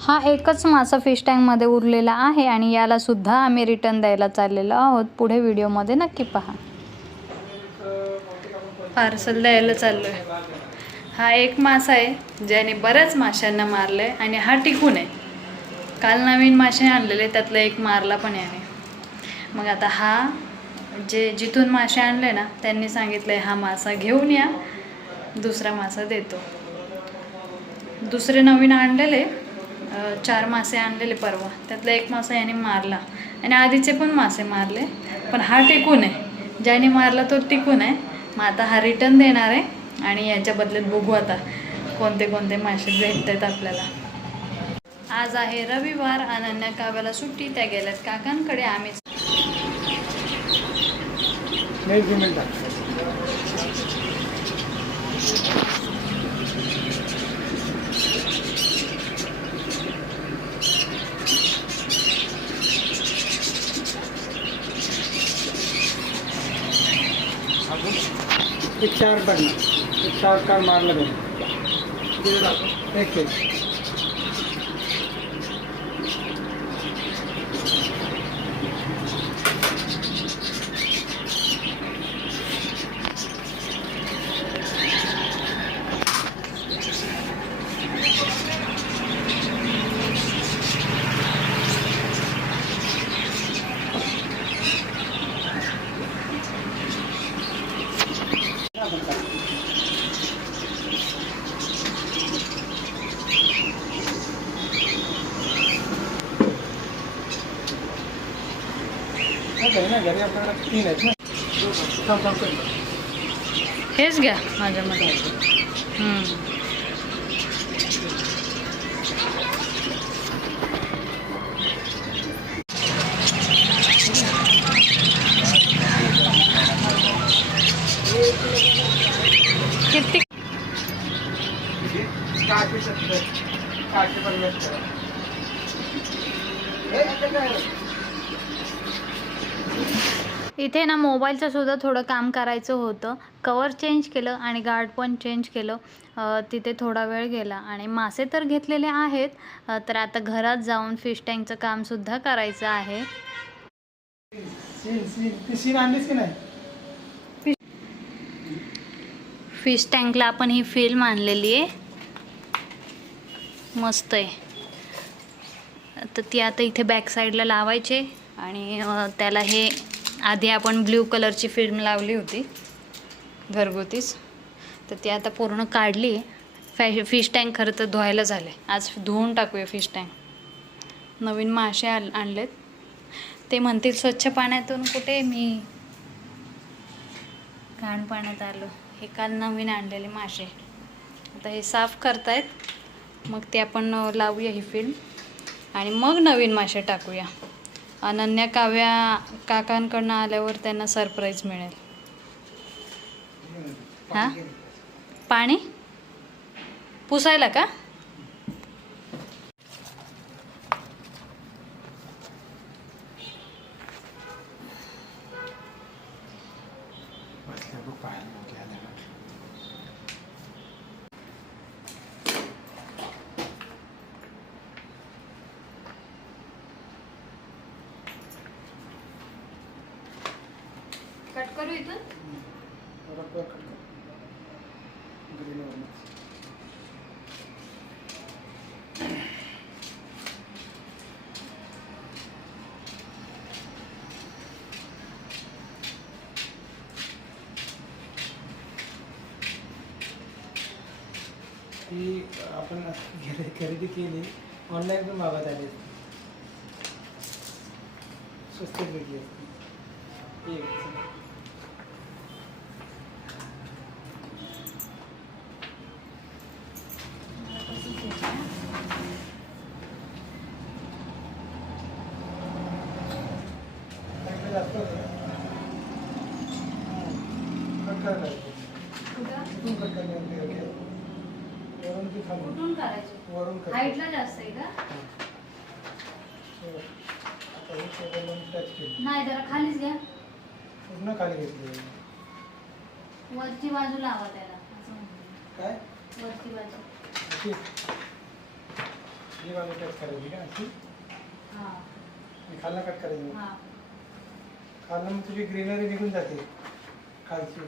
हा एकच मासा फिश टँकमध्ये उरलेला आहे आणि याला सुद्धा आम्ही रिटर्न द्यायला चाललेलो आहोत. पुढे व्हिडिओमध्ये नक्की पहा. पार्सल द्यायला चाललो आहे हा एक मासा आहे ज्याने बऱ्याच माशांना मारलं आहे आणि हा टिकून आहे. काल नवीन मासे आणलेले त्यातलं एक मारला पण याने. मग आता हा जे जिथून मासे आणले ना त्यांनी सांगितलं हा मासा घेऊन या दुसरा मासा देतो. दुसरे नवीन आणलेले चार मासे आणलेले परवा. त्यातला एक मासा याने मारला. आणि आधीचे पण मासे मारले पण हा टिकून आहे. ज्याने मारला तो टिकून आहे. मग आता हा रिटर्न देणार आहे आणि याच्या बदल्यात बघू आता कोणते कोणते मासे भेटत आहेत आपल्याला. आज आहे रविवार अनन्या काव्याला सुट्टी त्या गेल्यात काकांकडे. आम्ही नाही सिमेंट एक चार टाकणार एक चार कार मारलं पाहिजे एक एक. घरी ना घरी आपल्याकडे तीन आहेत ना. थांब थांब थांब. हेच घ्या माझ्यामध्ये. हम्म. किती? सहाशे सत्तर. सहाशे पन्नास इथं ना मोबाईलचं सुद्धा थोडं काम करायचं होतं. कवर चेंज केलं आणि गार्ड पण चेंज केलं. तिथे थोडा वेळ गेला आणि मासे तर घेतलेले आहेत. तर आता घरात जाऊन फिश टँकचं कामसुद्धा करायचं आहे. फिश टँकला आपण ही फिल्म आणलेली आहे. मस्त आहे. तर ती आता इथे बॅक साईडला लावायचे आणि त्याला हे आधी आपण ब्ल्यू कलरची फिल्म लावली होती घरगुतीच. तर ती आता पूर्ण काढली. फॅ फिश टँक खरं तर धुवायला आहे आज धुवून टाकूया फिश टँक. नवीन मासे आल आणलेत. ते म्हणतील स्वच्छ पाण्यातून कुठे मी घाण पाण्यात आलो. हे काल नवीन आणलेले मासे. आता हे साफ करतायत. मग ते आपण लावूया ही फिल्म. आणि मग नवीन मासे टाकूया. अनन्या काव्या काकांकडनं आल्यावर त्यांना सरप्राईज मिळेल. हां? पाणी? पुसायला का? कट करू इथून जरा वर कट कर. ग्रीनवरनं. ती आपण खरे- खरेदी केली ऑनलाईन पण मागत आली असती. स्वस्त भेटली असती एक टाकलं जास्त होतं ना? हां. कट करायला लागेल. इथून कट करायला लागेल. वरून ती खाली. कुठून करायचं हाईटला जास्त आहे का टच. नाही जरा खालीच घ्या पूर्ण खाली घेतली वरची बाजू लावा त्याला. काय वरची बाजू ही बाजू कट करायची का अशी हां खालनं कट करायची. हां खालनं मग तुझी ग्रीनरी निघून जाते खालची.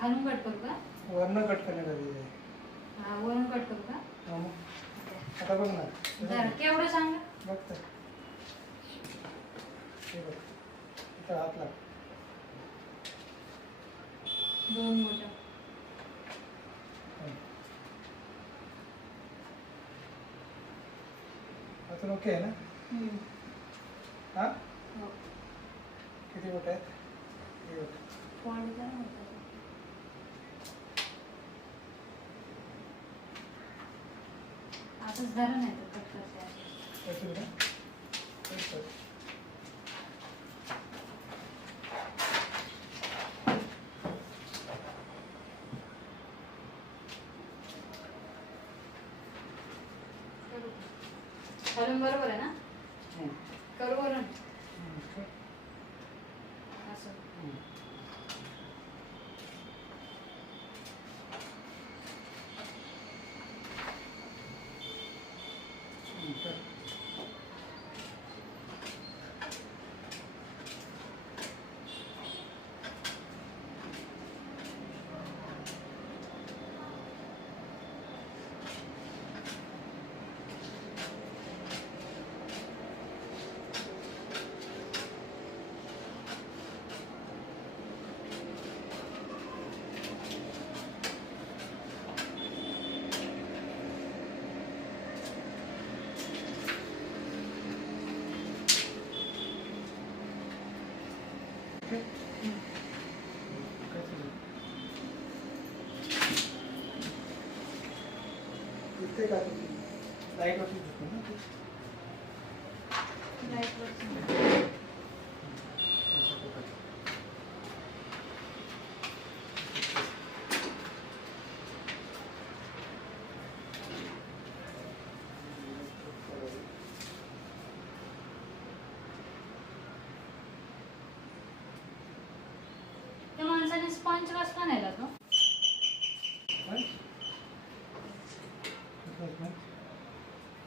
खालून कट करू का? वरनं कट करण्यात आलेली आहे. हा वरून कट करू का? हा मग. आता बघ ना. जरा केवढं सांगा? बघ तर हे बघ. इथं हात लाग दोन बोटं. हं. अजून ओके आहे ना? हम्म. हा? हो. किती बोट आहेत? हे बघ. पॉईंट. असंच धरा नाही तर कट करते बरोबर आहे ना हं. करू वरून हं, कर. असं हं. हं, कर. ओके? काय चालू आहे? दिसतंय का तुझी? लाइट वरती दिसतं ना ते? लाइट वरती. असं प्रकारे. त्या माणसाने स्पंज कसला नेला तो काय? कसं असणार?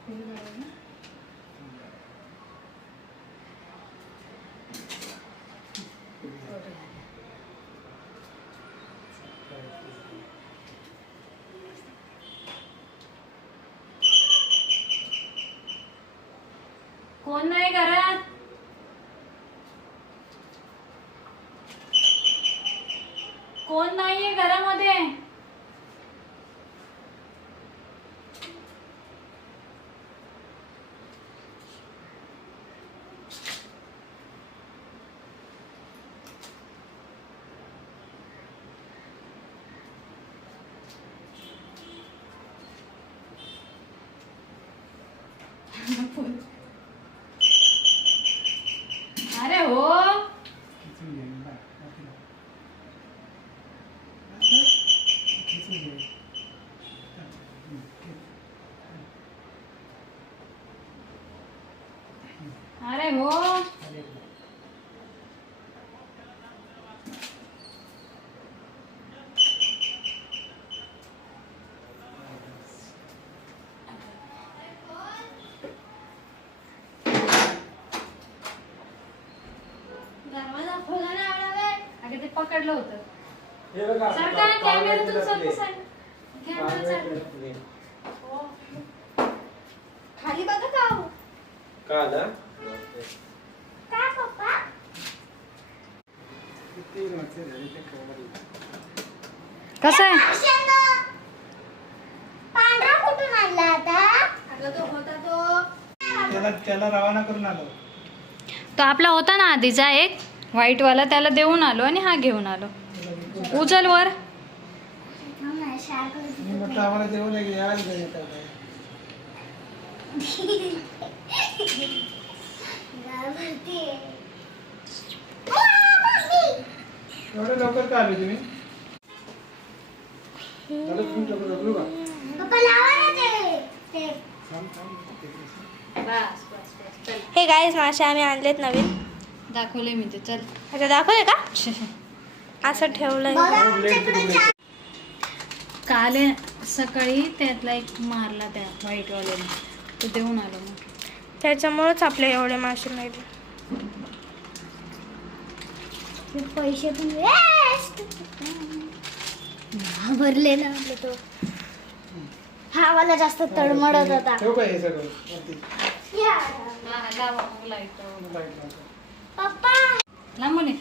कोण नाही घरात? कोण नाहीये घरामध्ये? अरे हो खिचून घे ना, बाकी नको. आता खिचून घे. हं, खिच. अरे हो पकडलं होतं हे बघा सरकार कॅमेरा तुमचा कालवे कसा आहे? कॅमेरा चालू आहे. दिसले. हो. खाली बघा का हो? का ना पप्पा किती मागचे झाले ते कळलं नाही. कसं आहे पांढरा कुठून आणला आता अगं तो होता तो त्याला त्याला रवाना करून आलो तो आपला होता ना आधीचा एक व्हाईटवाला त्याला देऊन आलो आणि हा घेऊन आलो. उचल वर. हे गायस मासे आम्ही आणलेत नवीन. दाखवले मी ते चल. अच्छा दाखवले का? असं ठेवलंय. काल सकाळी त्यातला एक मारला त्या व्हाईटवाल्याने. ते देऊन आलो मग. त्याच्यामुळेच आपले एवढे मासे मिळले हे पैसे पण वेस्ट घाबरले ना आपलं तो. हा मला जास्त तडमडत होता. पप्पा. लांबून ये.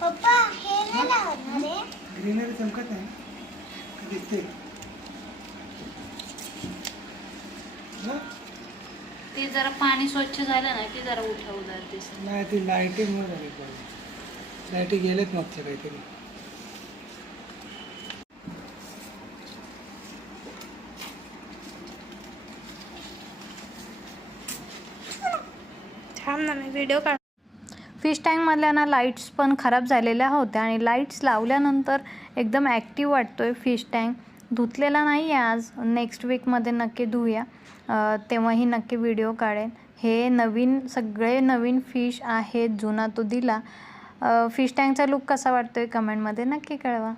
पप्पा हे नाही लावणार रे. ग्रीनरी चमकत नाही. दिसते हा? ते जरा पाणी स्वच्छ झालं ना की जरा उठा उदार दिसत. नाही ती झाली पाहिजे. लाईटी गेलेत मागच्या काहीतरी. थांब ना मी व्हिडिओ काढ फिश टँकमधल्या ना लाईट्स पण खराब झालेल्या होत्या आणि लाईट्स लावल्यानंतर एकदम ॲक्टिव्ह वाटतो आहे फिश टँक धुतलेला नाही आहे आज नेक्स्ट वीकमध्ये नक्की धुऊया. तेव्हाही नक्की व्हिडिओ काढेन. हे नवीन सगळे नवीन फिश आहेत जुना तो दिला. फिश टँकचा लुक कसा वाटतो आहे कमेंटमध्ये नक्की कळवा.